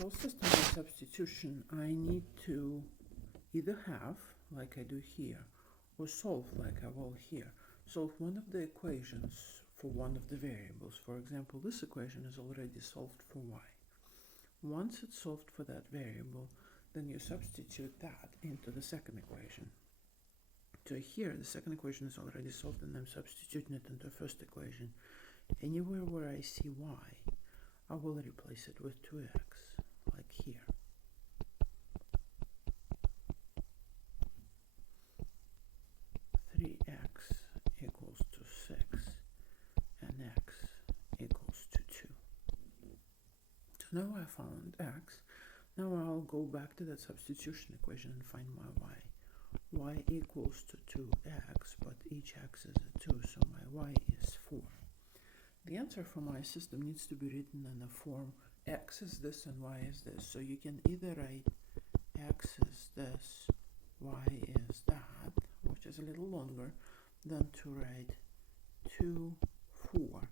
solve system by substitution, I need to either have, like I do here, or solve like I will here. Solve one of the equations for one of the variables. For example, this equation is already solved for y. Once it's solved for that variable, then you substitute that into the second equation. So here, the second equation is already solved, and I'm substituting it into the first equation. Anywhere where I see y, I will replace it with 2x, like here. X equals to 6, and x equals to 2. So now I found x. Now I'll go back to that substitution equation and find my y. Y equals to 2x, but each x is a 2, so my y is 4. The answer for my system needs to be written in the form x is this and y is this. So you can either write x is this, y is that, which is a little longer than to write 2, 4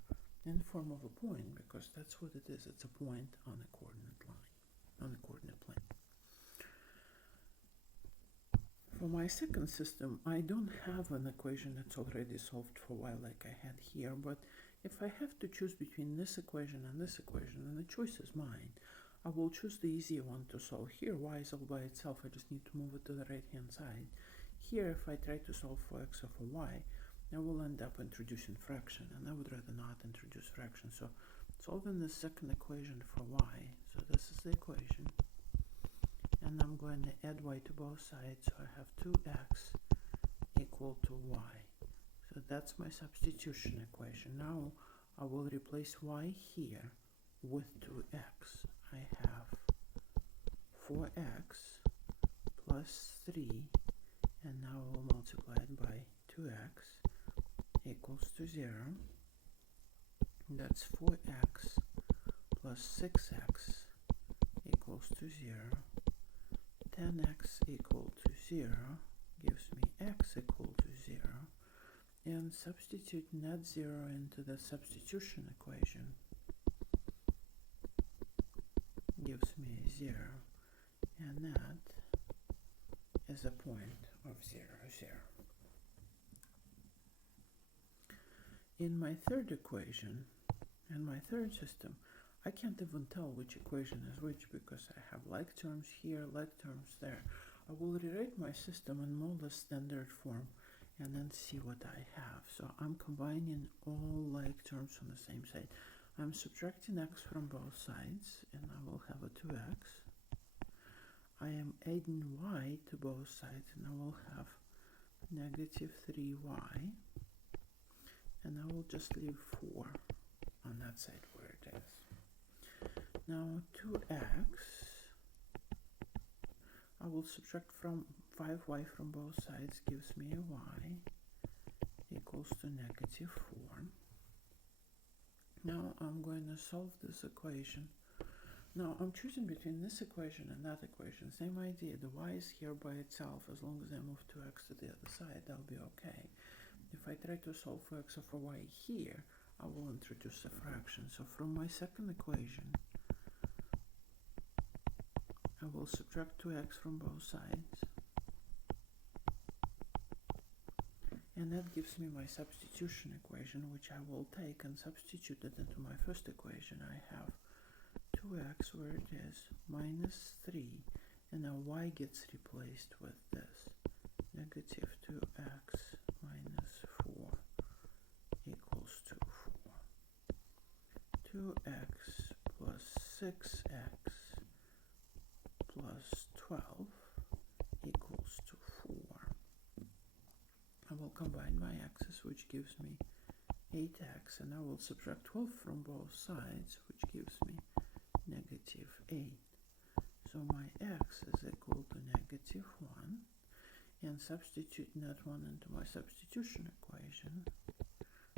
in the form of a point, because that's what it is. It's a point on a coordinate line, on a coordinate plane. For my second system, I don't have an equation that's already solved for y like I had here, but if I have to choose between this equation and this equation, and the choice is mine, I will choose the easier one to solve. Here, y is all by itself. I just need to move it to the right-hand side. Here, if I try to solve for x or for y, I will end up introducing fraction, and I would rather not introduce fraction. So solving the second equation for y, so this is the equation, and I'm going to add y to both sides, so I have 2x equal to y. So that's my substitution equation. Now I will replace y here with 2x. I have 4x plus 3, and now I will multiply it by 2x equals to 0. That's 4x plus 6x equals to 0. 10x equal to 0 gives me x equal to 0. And substituting that 0 into the substitution equation gives me 0. And that is a point of 0, 0. In my third equation, in my third system, I can't even tell which equation is which because I have like terms here, like terms there. I will rewrite my system in more or less standard form and then see what I have. So I'm combining all like terms on the same side. I'm subtracting x from both sides, and I will have a 2x. I am adding y to both sides, and I will have negative 3y. And I will just leave 4 on that side where it is. Now 2x, I will subtract from 5y from both sides, gives me a y equals to negative 4. Now I'm going to solve this equation. Now I'm choosing between this equation and that equation. Same idea, the y is here by itself. As long as I move 2x to the other side, that'll be okay. If I try to solve for x or for y here, I will introduce a fraction. So from my second equation, I will subtract 2x from both sides. And that gives me my substitution equation, which I will take and substitute it into my first equation. I have 2x where it is, minus 3, and now y gets replaced with this, negative 2x minus 4 equals to 4. 2x plus 6x plus 12 equals to 4. I will combine my x's, which gives me 8x, and I will subtract 12 from both sides, which gives me negative 8. So my x is equal to negative 1, and substituting that one into my substitution equation,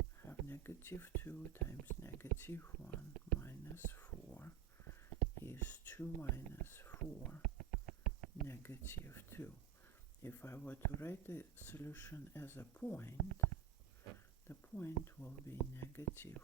I have negative 2 times negative 1 minus 4 is 2 minus 4, negative 2. If I were to write the solution as a point, the point will be negative